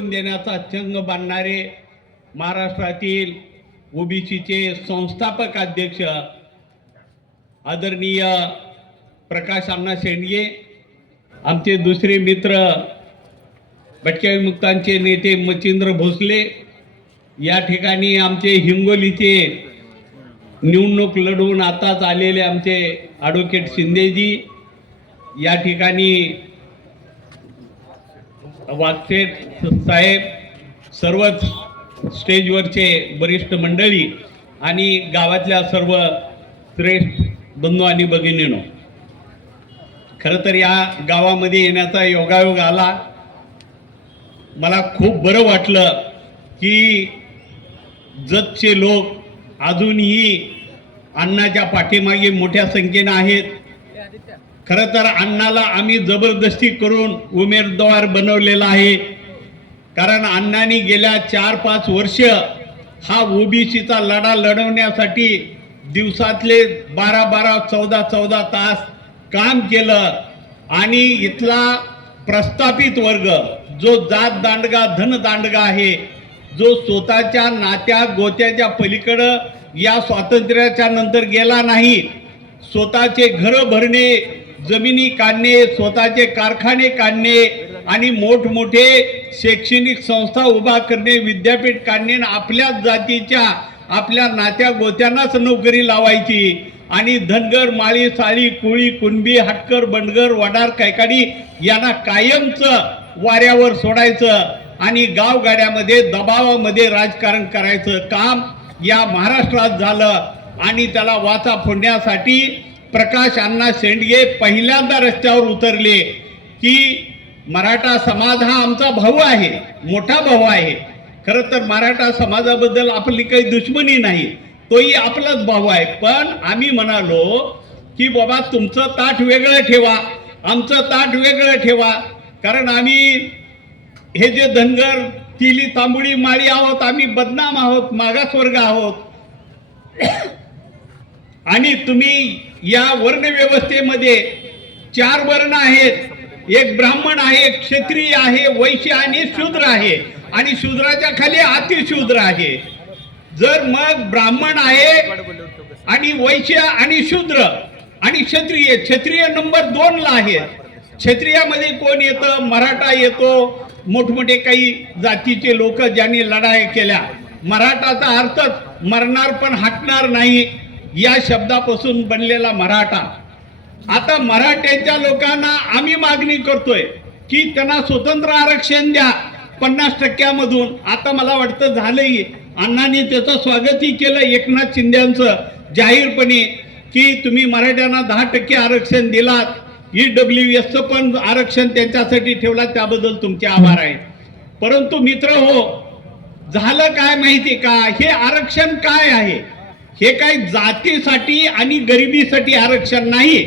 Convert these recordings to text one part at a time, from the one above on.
देण्याचा चंग बांधणारे महाराष्ट्रातील ओबीसीचे संस्थापक अध्यक्ष आदरणीय प्रकाश अण्णा शेंडगे आमचे दुसरे मित्र भटक्या मुक्तांचे नेते मच्छिंद्र भोसले या ठिकाणी आमचे हिंगोलीचे निवडणूक लढवून आताच आलेले आमचे ॲडव्होकेट शिंदेजी या ठिकाणी वागचे साहेब सर्वच स्टेजवरचे वरिष्ठ मंडळी आणि गावातल्या सर्व श्रेष्ठ बंधू आणि भगिनीनो खरं तर या गावामध्ये येण्याचा योगायोग आला. मला खूप बरं वाटलं की जतचे लोक अजूनही अण्णाच्या पाठीमागे मोठ्या संख्येनं आहेत. खरं तर अण्णाला आम्ही जबरदस्ती करून उमेदवार बनवलेला आहे. कारण अण्णांनी गेल्या चार पाच वर्ष हा ओबीसीचा लढा लढवण्यासाठी दिवसातले बारा बारा चौदा चौदा तास काम केलं. आणि इथला प्रस्थापित वर्ग जो जात दांडगा धन दांडगा आहे जो स्वतःच्या नात्या गोत्याच्या पलीकडं या स्वातंत्र्याच्या नंतर गेला नाही. स्वतःचे घरं भरणे जमिनी काढणे स्वतःचे कारखाने काढणे आणि मोठमोठे शैक्षणिक संस्था उभा करणे विद्यापीठ काढणे आणि आपल्याच जातीच्या आपल्या नात्या गोत्यांनाच नोकरी लावायची. आणि धनगर माळी साळी कुळी कुणबी हटकर बंडगर वडार कैकाडी यांना कायमचं वाऱ्यावर सोडायचं आणि गावगाड्यामध्ये दबावामध्ये राजकारण करायचं. काम या महाराष्ट्रात झालं आणि त्याला वाचा फोडण्यासाठी प्रकाश अण्णा शेंडगे पहिल्यांदा रस्त्यावर उतरले की मराठा समाज हा आमचा भाऊ आहे मोठा भाऊ आहे. खरं तर मराठा समाजाबद्दल आपली काही दुश्मनी नाही तोही आपलाच भाऊ आहे. पण आम्ही म्हणालो की बाबा तुमचं ताट वेगळं ठेवा आमचं ताट वेगळं ठेवा. कारण आम्ही हे जे धनगर तिली तांबुळी माळी आहोत आम्ही बदनाम आहोत मागासवर्ग आहोत. आणि तुम्ही या वर्णव्यवस्थेमध्ये चार वर्ण आहेत. एक ब्राह्मण आहे एक क्षत्रिय आहे वैश्य आणि शूद्र आहे. आणि शूद्राच्या खाली अतिशूद्र आहे. जर मग ब्राह्मण आहे आणि वैश्य आणि शूद्र आणि क्षत्रिय क्षत्रिय नंबर दोन ला आहे. क्षत्रियामध्ये कोण येतं? मराठा येतो. मोठमोठे काही जातीचे लोक ज्यांनी लढाई केल्या. मराठाचा अर्थच मरणार पण हटणार नाही. या शब्दापासून बनलेला मराठा. आता मराठ्याच्या लोकांना आम्ही मागणी करतोय की त्यांना स्वतंत्र आरक्षण द्या पन्नास टक्क्यामधून. आता मला वाटतं झालंही. अण्णांनी त्याचं स्वागतही केलं एकनाथ शिंदेचं जाहीरपणे की तुम्ही मराठ्यांना दहा टक्के आरक्षण दिलात. ई डब्ल्यू एसचं पण आरक्षण त्यांच्यासाठी ठेवला त्याबद्दल तुमचे आभार आहे परंतु मित्र हो झालं काय माहिती का? हे आरक्षण काय आहे? हे काही जातीसाठी आणि गरिबीसाठी आरक्षण नाही.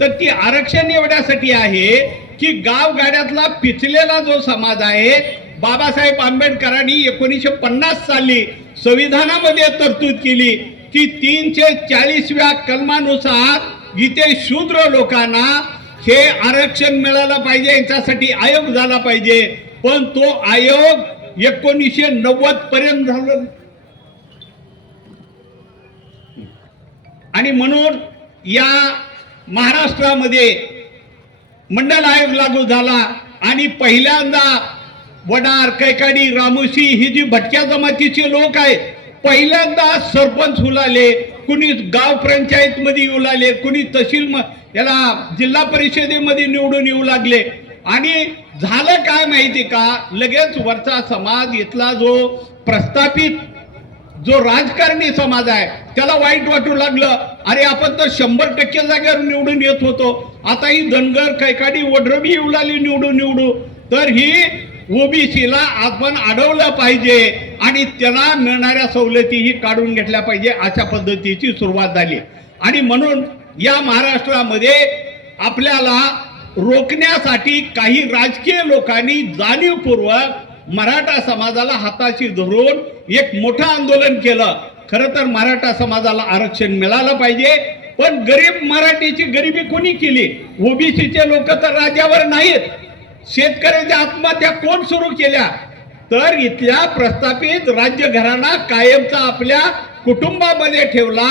तर ती आरक्षण एवढ्यासाठी आहे की गावगाड्यातला पिचलेला जो समाज आहे बाबासाहेब आंबेडकरांनी एकोणीसशे पन्नास साली संविधानामध्ये तरतूद केली. की तीनशे चाळीसव्या कलमानुसार इथे शूद्र लोकांना हे आरक्षण मिळालं पाहिजे याच्यासाठी आयोग झाला पाहिजे. पण तो आयोग एकोणीसशे नव्वद पर्यंत झालं आणि म्हणून या महाराष्ट्रामध्ये मंडल आयोग लागू झाला आणि पहिल्यांदा वडार कैकाडी रामुशी ही जी भटक्या जमातीचे लोक आहेत पहिल्यांदा सरपंच उलाले कुणी गाव पंचायतमध्ये येऊ लागले कुणी तहसील याला जिल्हा परिषदेमध्ये निवडून येऊ लागले. आणि झालं काय माहिती का? लगेच वरचा समाज इथला जो प्रस्थापित जो राजकारणी समाज आहे त्याला वाईट वाटू लागलं. अरे आपण तर शंभर टक्के जागेवर निवडून येत होतो. आता ही धनगर कैकाडी वडरबी येऊ लागली निवडून निवडू तर ही ओबीसीला आपण अडवलं पाहिजे आणि त्यांना मिळणाऱ्या सवलतीही काढून घेतल्या पाहिजे अशा पद्धतीची सुरुवात झाली. आणि म्हणून या महाराष्ट्रामध्ये आपल्याला रोखण्यासाठी काही राजकीय लोकांनी जाणीवपूर्वक मराठा समाजाला हाताशी धरून एक मोठं आंदोलन केलं. खरं तर मराठा समाजाला आरक्षण मिळालं पाहिजे पण गरीब मराठीची गरिबी कोणी केली? ओबीसीचे लोक तर राज्यावर नाहीत. शेतकऱ्याच्या आत्महत्या कोण सुरू केल्या? तर इथल्या प्रस्थापित राज्य घराणा कायमचा आपल्या कुटुंबामध्ये ठेवला.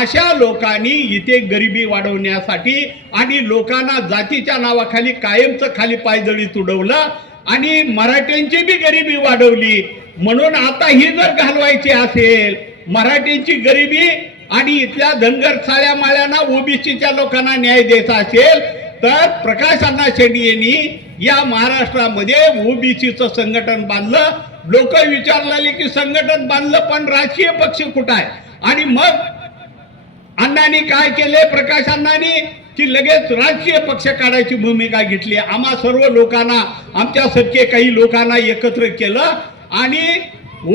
अशा लोकांनी इथे गरिबी वाढवण्यासाठी आणि लोकांना जातीच्या नावाखाली कायमचं खाली पायदळी तुडवलं. आणि मराठ्यांची बी गरिबी वाढवली. म्हणून आता ही जर घालवायची असेल मराठ्यांची गरिबी आणि इथल्या धनगर साळ्या माळ्यांना ओबीसीच्या लोकांना न्याय द्यायचा असेल तर प्रकाश अण्णा शेंडे यांनी या महाराष्ट्रामध्ये ओबीसीचं संघटन बांधलं. लोक विचारलेले की संघटन बांधलं पण राजकीय पक्ष कुठं आहे? आणि मग अण्णांनी काय केले? प्रकाश अण्णांनी की लगेच राजकीय पक्ष काढायची भूमिका घेतली. आम्हा सर्व लोकांना आमच्यासारखे काही लोकांना एकत्र केलं आणि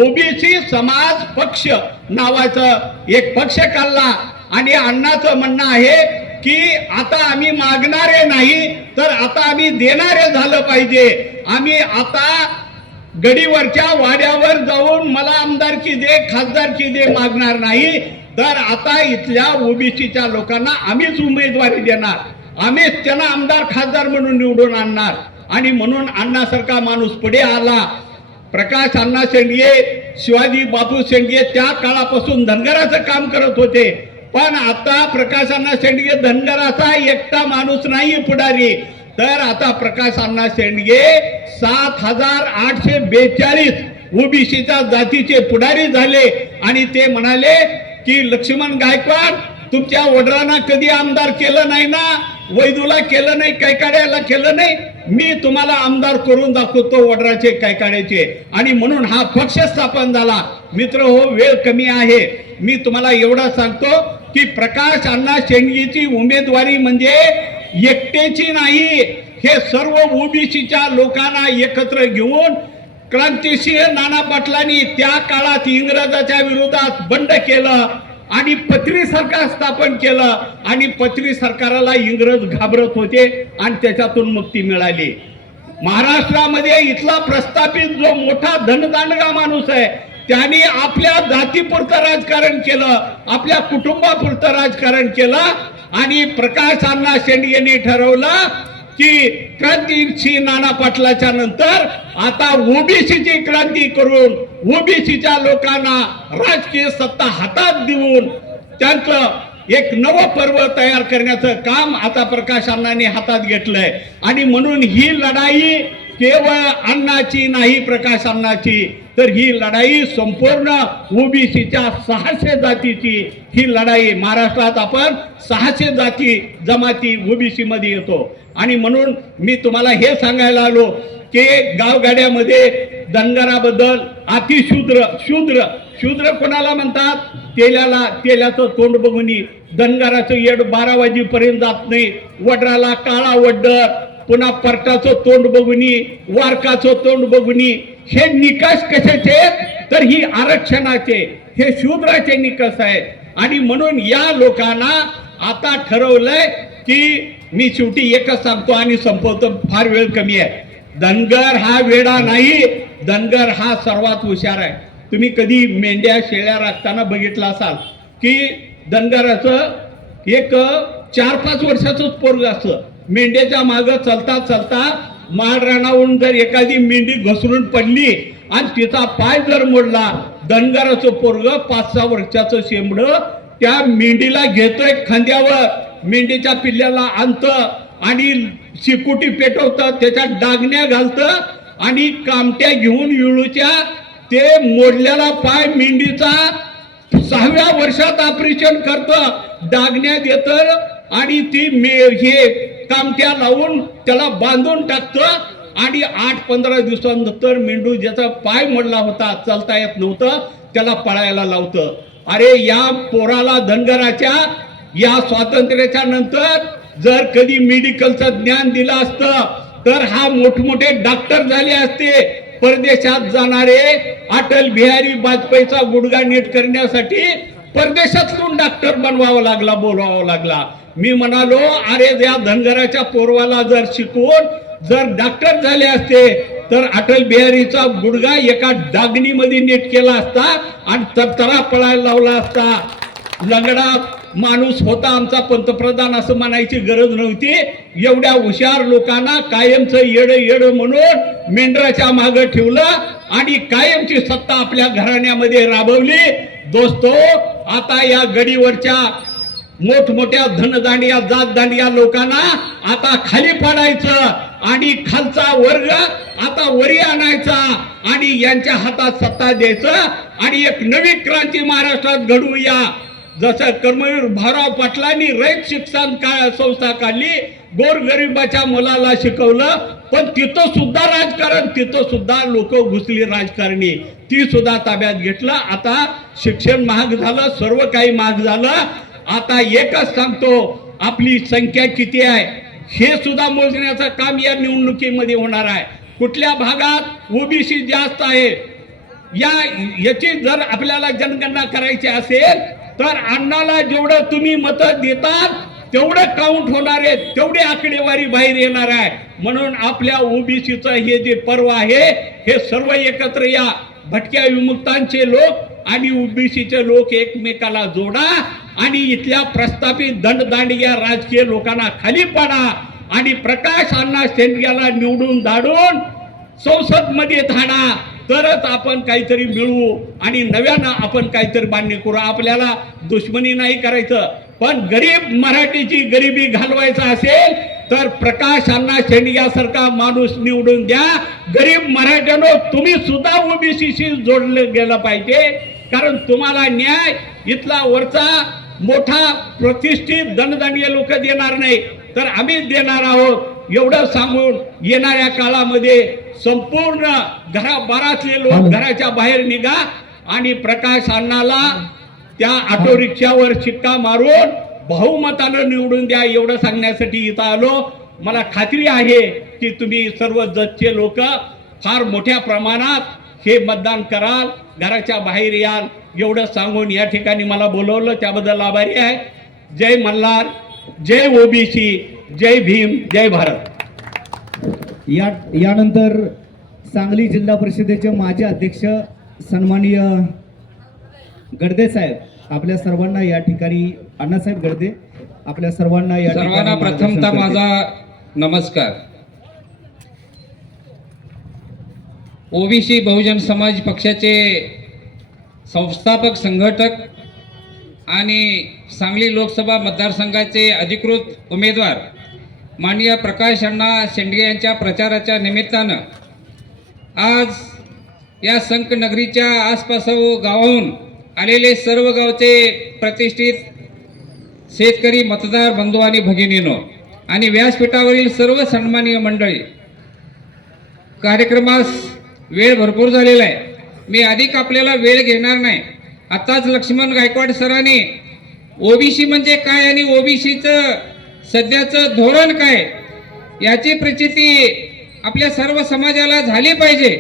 ओबीसी समाज पक्ष नावाचं एक पक्ष काढला. आणि अण्णाचं म्हणणं आहे की आता आम्ही मागणारे नाही तर आता आम्ही देणारे झालं पाहिजे. आम्ही आता गडीवरच्या वाड्यावर जाऊन मला आमदारकी दे खासदारकी दे मागणार नाही. तर आता इथल्या ओबीसीच्या लोकांना आम्हीच उमेदवारी देणार. आम्हीच त्यांना आमदार खासदार म्हणून निवडून आणणार. आणि म्हणून अण्णासारखा माणूस पुढे आला. प्रकाश अण्णा शेंडगे शिवाजी बापू शेंडगे त्या काळापासून धनगराचं काम करत होते. पण आता प्रकाश अण्णा शेंडगे धनगराचा एकटा माणूस नाही पुढारी. तर आता प्रकाश अण्णा शेंडगे सात हजार आठशे बेचाळीस ओबीसीच्या जातीचे पुढारी झाले. आणि ते म्हणाले की लक्ष्मण गायकवाड तुमच्या वडिलांना कधी आमदार केलं नाही ना? वैदूला केलं नाही कैकाड्याला केलं नाही? मी तुम्हाला आमदार करून दाखवतो वडराचे कैकाड्याचे. आणि म्हणून हा पक्ष स्थापन झाला. मित्र हो वेळ कमी आहे. मी तुम्हाला एवढा सांगतो की प्रकाश अण्णा शेंडगेची उमेदवारी म्हणजे एकटेची नाही. हे सर्व ओबीसीच्या लोकांना एकत्र घेऊन क्रांतिसिंह नाना पाटलांनी त्या काळात इंग्रजाच्या विरोधात बंड केलं आणि पत्री सरकार स्थापन केलं आणि पत्री सरकाराला इंग्रज घाबरत होते आणि त्याच्यातून मुक्ती मिळाली. महाराष्ट्रामध्ये इथला प्रस्थापित जो मोठा धनदांडगा माणूस आहे त्याने आपल्या जातीपुरतं राजकारण केलं आपल्या कुटुंबापुरतं राजकारण केलं आणि प्रकाश अण्णा शेंडे यांनी ठरवलं की क्रांतीची नाना पाटलाच्या नंतर आता ओबीसीची क्रांती करून ओबीसीच्या लोकांना राजकीय सत्ता हातात देऊन त्यांचं एक नवं पर्व तयार करण्याचं काम आता प्रकाश अण्णांनी हातात घेतलंय. आणि म्हणून ही लढाई केवळ अण्णाची नाही प्रकाश अण्णाची. तर ही लढाई संपूर्ण ओबीसीच्या सहाशे जातीची ही लढाई महाराष्ट्रात आपण सहाशे जाती जमाती ओबीसी मध्ये येतो. आणि म्हणून मी तुम्हाला हे सांगायला आलो की गावगाड्यामध्ये धनगराबद्दल अतिशूद्र शूद्र शूद्र कोणाला म्हणतात? तेल्याला तेल्याचं तोंड बघुनी धनगराचं येड बारा वाजेपर्यंत जात नाही. वडराला काळा वड्डर पुन्हा परटाचं तोंड बघुनी वारकाचं तोंड बघुनी हे निकष कशाचे तर ही आरक्षणाचे हे शूद्राचे निकष आहेत. आणि म्हणून या लोकांना आता ठरवलंय की मी शेवटी एकच सांगतो आणि संपवतो फार वेळ कमी आहे. धनगर हा वेडा नाही धनगर हा सर्वात हुशार आहे. तुम्ही कधी मेंढ्या शेळ्या राखताना बघितलं असाल की धनगराचं एक चार पाच वर्षाचंच पोरग असतं. मेंढ्याच्या मागं चलता चलता माळ जर एखादी मेंढी घसरून पडली आणि तिचा पाय जर मोडला दनगाराचं पोरग पाच सहा वर्षाचं शेंबड त्या मेंढीला घेतोय खांद्यावर. मेंढीच्या पिल्ल्याला आणतं आणि शिकुटी पेटवतं त्याच्यात डागण्या घालतं आणि कामट्या घेऊन विळूच्या ते मोडलेला पाय मेंढीचा सहाव्या वर्षात ऑपरेशन करतं. डागण्यात देतं आणि ती मे हे कामट्या लावून त्याला बांधून टाकतं आणि आठ पंधरा दिवसानंतर मेंढू ज्याचा पाय मोडला होता चालता येत नव्हतं त्याला पळायला लावतं. अरे या पोराला धनगराच्या या स्वातंत्र्याच्या नंतर जर कधी मेडिकलचं ज्ञान दिलं असतं तर हा मोठमोठे डॉक्टर झाले असते. परदेशात जाणारे अटल बिहारी वाजपेयीचा गुडगा नीट करण्यासाठी परदेशातून डॉक्टर बनवावा लागला बोलवावा लागला? मी म्हणालो अरे या धनगराच्या पोरवाला जर शिकवून जर डॉक्टर झाले असते तर अटल बिहारीचा गुडगा एका दागणीमध्ये नीट केला असता आणि तरतरा पळायला लावला असता. लंगडा माणूस होता आमचा पंतप्रधान असं म्हणायची गरज नव्हती. एवढ्या हुशार लोकांना कायमचं येड येड म्हणून मेंढराच्या मागं ठेवलं आणि कायमची सत्ता आपल्या घराण्यामध्ये राबवली. दोस्तो आता या गडीवरच्या मोठमोठ्या धनदांडिया जातदांडिया लोकांना आता खाली पाडायचं आणि खालचा वर्ग आता वरी आणायचा आणि यांच्या हातात सत्ता द्यायचं आणि एक नवी क्रांती महाराष्ट्रात घडवूया. जसं कर्मवीर भाऊराव पाटलांनी रयत शिक्षण का संस्था काढली गोरगरिबाच्या मुलाला शिकवलं पण तिथं सुद्धा राजकारण तिथं सुद्धा लोक घुसली राजकारणी. ती सुद्धा ताब्यात घेतलं. आता शिक्षण महाग झालं सर्व काही महाग झालं. आता एकच सांगतो आपली संख्या किती आहे? हे सुद्धा मोजण्याचं काम या निवडणुकीमध्ये होणार आहे. कुठल्या भागात ओबीसी जास्त आहे? या याची जर आपल्याला जनगणना करायची असेल तर अण्णाला जेवढं तुम्ही मतं देतात तेवढं काउंट होणार आहे तेवढी आकडेवारी बाहेर येणार आहे. म्हणून आपल्या ओबीसीचं हे जे पर्व आहे हे सर्व एकत्र या. भटक्या विमुक्तांचे लोक आणि ओबीसीचे लोक एकमेकाला जोडा आणि इथल्या प्रस्थापित दंडदांडिया राजकीय लोकांना खाली पाडा आणि प्रकाश अण्णा शेंडग्याला निवडून दाडून संसदमध्ये धाडा. तरच आपण काहीतरी मिळवू आणि नव्यानं आपण काहीतरी मान्य करू. आपल्याला दुश्मनी नाही करायचं. पण गरीब मराठीची गरिबी घालवायचं असेल तर प्रकाश अण्णा शेंडग्यासारखा माणूस निवडून द्या. गरीब मराठ्यानो तुम्ही सुद्धा ओबीसीशी जोडलं गेलं पाहिजे. कारण तुम्हाला न्याय इथला वरचा मोठा प्रतिष्ठित दणदणीय लोक देणार नाही. तर आम्हीच देणार आहोत. एवढं सांगून येणाऱ्या काळामध्ये संपूर्ण घराबारातले लोक घराच्या बाहेर निघा आणि प्रकाश अण्णाला त्या ऑटो रिक्षावर शिक्का मारून बहुमतानं निवडून द्या एवढं सांगण्यासाठी इथं आलो. मला खात्री आहे की तुम्ही सर्व जतचे लोक फार मोठ्या प्रमाणात हे मतदान कराल. घराच्या बाहेर याल. एवढं सांगून या ठिकाणी मला बोलवलं. त्याबद्दल आभारी आहे. जय मल्हार जय ओबीसी जय भीम जय भारत. या यानंतर सांगली जिल्हा परिषदेचे माजी अध्यक्ष सन्माननीय गडदे साहेब आपल्या सर्वांना या ठिकाणी अण्णासाहेब गडदे आपल्या सर्वांना या सर्वांना प्रथमतः. माझा नमस्कार ओबीसी बहुजन समाज पक्षाचे संस्थापक संघटक आणि सांगली लोकसभा मतदारसंघाचे अधिकृत उमेदवार माननीय प्रकाश अण्णा शेंडगे यांच्या प्रचाराच्या निमित्तानं आज या संक नगरीच्या आसपास गावाहून आलेले सर्व गावचे प्रतिष्ठित शेतकरी मतदार बंधू आणि भगिनीनो आणि व्यासपीठावरील सर्व सन्माननीय मंडळी कार्यक्रमास वेळ भरपूर झालेला आहे. मी अधिक आपल्याला वेळ घेणार नाही. आताच लक्ष्मण गायकवाड सरांनी ओबीसी म्हणजे काय आणि ओबीसीचं सध्याचं धोरण काय याची प्रचिती आपल्या सर्व समाजाला झाली पाहिजे.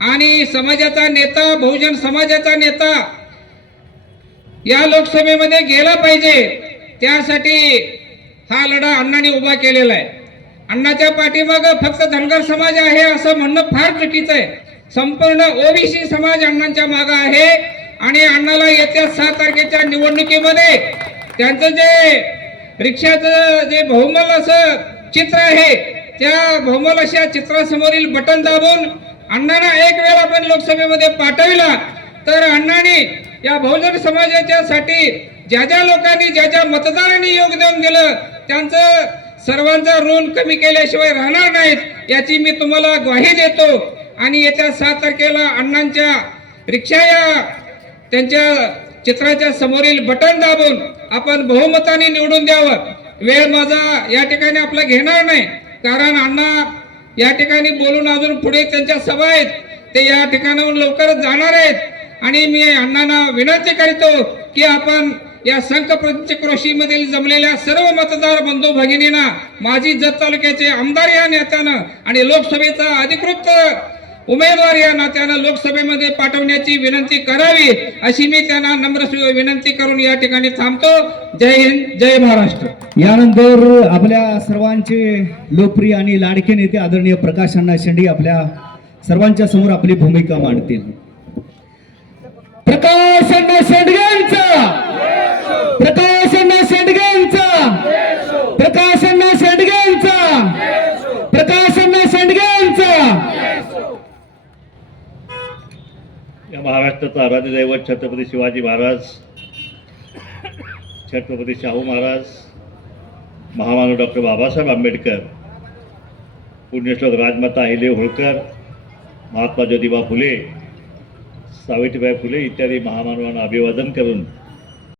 आणि समाजाचा नेता बहुजन समाजाचा नेता या लोकसभेमध्ये गेला पाहिजे. त्यासाठी हा लढा अण्णांनी उभा केलेला आहे. अण्णाच्या पाठीमाग फक्त धनगर समाज आहे असं म्हणणं फार चुकीचं आहे. संपूर्ण ओबीसी समाज अण्णांच्या मागे आहे. आणि अण्णाला येत्या सहा तारखेच्या निवडणुकीमध्ये त्यांचं जे रिक्षाचं जे बहुमल असं चित्र आहे त्या बहुमल अशा चित्रासमोरील बटन दाबून अण्णांना एक वेळ आपण लोकसभेमध्ये पाठविला. तर अण्णांनी या बहुजन समाजाच्या साठी ज्या ज्या लोकांनी ज्या ज्या मतदारांनी योगदान दिलं त्यांचं सर्वांचा ऋण कमी केल्याशिवाय राहणार नाहीत याची मी तुम्हाला ग्वाही देतो. आणि येत्या सात तारखेला अण्णांच्या रिक्षा या त्यांच्या चित्राच्या समोरील बटन दाबून आपण बहुमताने निवडून द्यावं. वेळ माझा या ठिकाणी आपला घेणार नाही. कारण अण्णा या ठिकाणी बोलून अजून पुढे त्यांच्या सभा आहेत. ते या ठिकाणाहून लवकरच जाणार आहेत. आणि मी अण्णांना विनंती करतो की आपण या संघ पंचक्रोशीमधील जमलेल्या सर्व मतदार बंधू भगिनींना माजी जत तालुक्याचे आमदार या नेत्यानं आणि लोकसभेचा अधिकृत उमेदवार या नात्यानं लोकसभेमध्ये पाठवण्याची विनंती करावी अशी मी त्यांना नम्र विनंती करून या ठिकाणी थांबतो. जय हिंद जय महाराष्ट्र. यानंतर आपल्या सर्वांचे लोकप्रिय आणि लाडके नेते आदरणीय प्रकाश अण्णा शेंडे आपल्या सर्वांच्या समोर आपली भूमिका मांडतील. प्रकाश प्रकाश प्रकाश प्रकाश या आराध्य दैवत छत्रपती शिवाजी महाराज छत्रपती शाहू महाराज महामानव डॉक्टर बाबासाहेब आंबेडकर पुण्यश्लोक राजमाता अहिले होळकर महात्मा ज्योतिबा फुले सावित्रीबाई फुले इत्यादी महामानवांना अभिवादन करून